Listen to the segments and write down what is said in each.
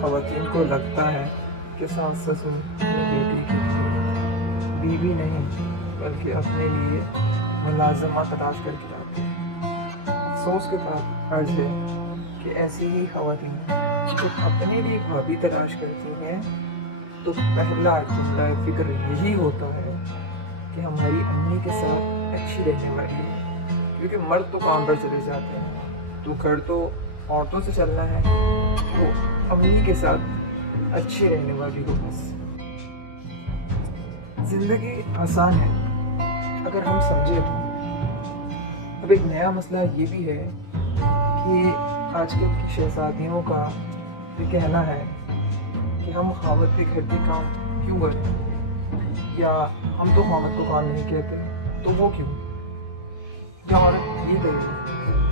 خواتین کو لگتا ہے کہ ساس سسر بیٹی کی بیوی نہیں بلکہ اپنے لیے ملازمہ تلاش کر کے لاتے ہیں۔ افسوس کے ساتھ عرض ہے کہ ایسی ہی خواتین جب اپنے لیے بھابھی تلاش کرتی ہیں تو پہلا جملہ فکر یہی ہوتا ہے کہ ہماری امی کے ساتھ اچھی رہنے والی ہے، کیونکہ مرد تو کام پر چلے جاتے ہیں، تو گھر تو عورتوں سے چلنا ہے، تو امی کے ساتھ اچھی رہنے والی ہو بس۔ زندگی آسان ہے اگر ہم سمجھے تو۔ اب ایک نیا مسئلہ یہ بھی ہے کہ آج کل کی شہزادیوں کا یہ کہنا ہے کہ ہم خاوند کے گھر کے کام کیوں کریں، یا ہم تو خاوند کو کام نہیں کہتے تو وہ کیوں، یا عورت یہ کہے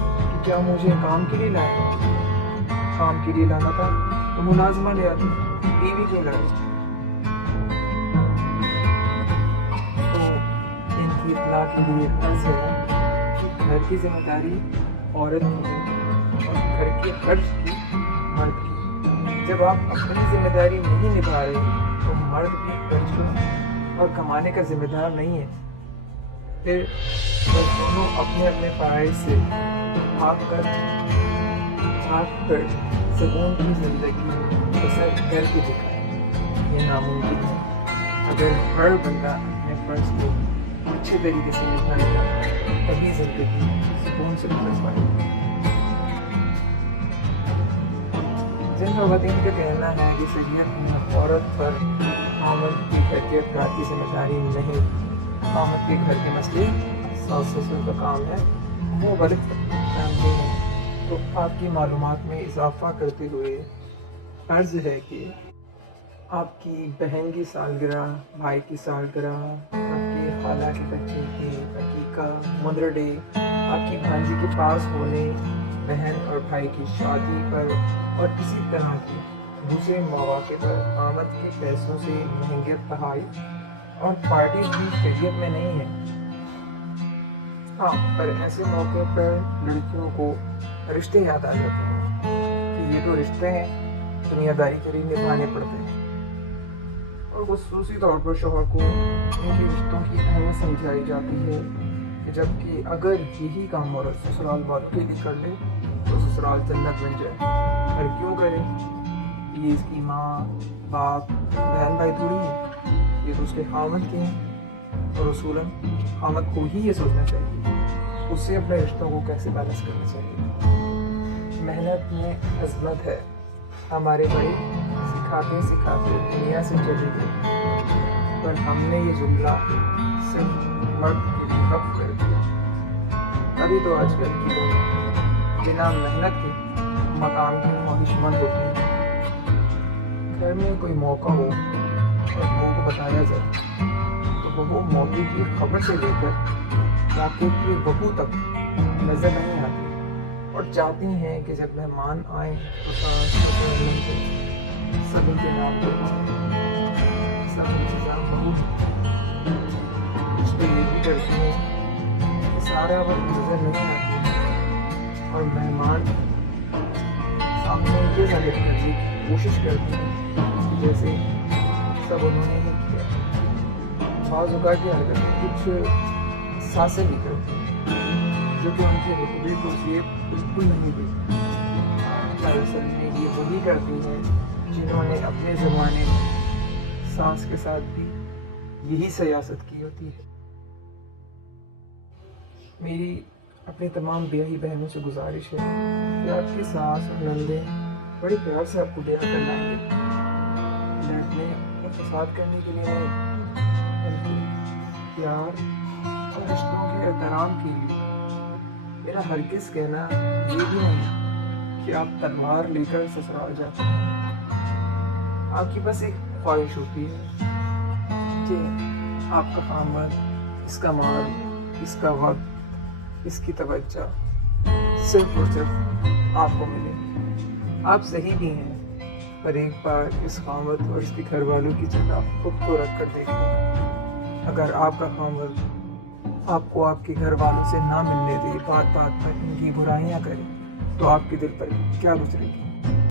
کہ کیا مجھے کام کے لیے لایا، کام کے لیے لانا تھا تو ملازمہ لے آتی، بیوی کیوں لائی۔ تو ان کی اطلاع کے لیے عرض ہے کہ گھر کی ذمہ داری عورت کی ہے اور گھر کے خرچ کی مرد کی۔ جب آپ اپنی ذمہ داری نہیں نبھا رہے تو مرد بھی خرچ اور کمانے کا ذمہ دار نہیں ہے۔ پھر دونوں اپنے اپنے فرائض سے بھاگ کر سکون کی زندگی بسر کر کے دکھائیں، یہ ناممکن ہے۔ اگر ہر بندہ اپنے فرض کو اچھے طریقے سے نبھائے گا تبھی زندگی سکون سے گزر پائے گی۔ جن خواتین کا کہنا ہے کہ شریعت میں عورت پر خاوند کے گھر کے افراد کی ذمہ داری نہیں، خاوند کے گھر کے مسئلے ساس سسر کا کام ہے، وہ غلط فہمتے ہیں۔ تو آپ کی معلومات میں اضافہ کرتے ہوئے عرض ہے کہ آپ کی بہن کی سالگرہ، بھائی کی سالگرہ، آپ کی خالہ کے بچے کی عقیقہ، مدر ڈے، آپ کی بھانجی کے پاس ہونے، بہن اور بھائی کی شادی پر اور اسی طرح کے دوسرے مواقع پر آمد کے پیسوں سے مہنگے تحائف اور پارٹیز بھی شریعت میں نہیں ہیں۔ ہاں، پر ایسے موقع پر لڑکیوں کو رشتے یاد آ جاتے ہیں کہ یہ تو رشتے ہیں، دنیا داری کے لیے نبھانے پڑتے ہیں، اور خصوصی طور پر شوہر کو ان کے رشتوں کی اہمیت سمجھائی جاتی ہے کہ جبکہ اگر یہی کام عورت سسرال والوں کے لیے کر لے تو سسرال جنت بن جائے، پر کیوں کرے؟ یہ اس کی ماں، باپ، بہن بھائی تھوڑی ہے، یہ تو اس کے خاوند کے ہیں، اور اصولاً خاوند کو ہی یہ سوچنا چاہیے اس سے اپنے رشتوں کو کیسے بیلنس کرنا چاہیے۔ محنت میں عظمت ہے، ہمارے بھائی سکھاتے سکھاتے دنیا سے چلے گئے، پر ہم نے یہ جملہ صرف مرد کے لیے وقف کر دیا۔ ابھی تو آج کل کی لوگ بنا محنت کے مقام کے خواہشمند ہوتے ہیں۔ گھر میں کوئی موقع ہو اور بہو کو بتایا جائے تو وہ موقع کی خبر سے لے کر موقع کی بہو تک نظر نہیں آتی، اور چاہتی ہیں کہ جب مہمان آئیں تو ساس سسر سب ان کے نام پر سب انتظام بہو اس پہ یہ بھی کرتی ہیں کہ سارا وقت نظر نہیں آتی، اور مہمان سامنے یہ ظاہر کرنے کی کوشش کرتی ہیں کہ جیسے سب انہوں نے نہیں کیا۔ بعض اوقات کی حرکت کچھ سانسیں بھی کرتی ہیں جو کہ ان کے رتبے کو یہ بالکل نہیں دیتی۔ دراصل میں یہ وہی کرتی ہیں جنہوں نے اپنے زمانے میں ساس کے ساتھ بھی یہی سیاست کی ہوتی ہے۔ میری اپنی تمام بیاہی بہنوں سے گزارش ہے کہ آپ کی ساس اور نندیں بڑے پیار سے آپ کو بیاہ کر لائیں گے، لڑنے اور فساد کرنے کے لیے نہیں، بلکہ پیار اور رشتوں کے احترام کے لیے۔ میرا ہرگز کہنا یہ بھی نہیں کہ آپ تلوار لے کر سسرال جاتے ہیں، آپ کی بس ایک خواہش ہوتی ہے کہ آپ کا خاوند، اس کا مال، اس کا وقت، اس کی توجہ صرف اور صرف آپ کو ملے۔ آپ صحیح بھی ہیں، پر ایک بار اس خاوند اور اس کے گھر والوں کی جگہ خود کو رکھ کر دیکھیں۔ اگر آپ کا خاوند آپ کو آپ کے گھر والوں سے نہ ملنے دے، بات بات پر ان کی برائیاں کرے، تو آپ کے دل پر کیا گزرے گی؟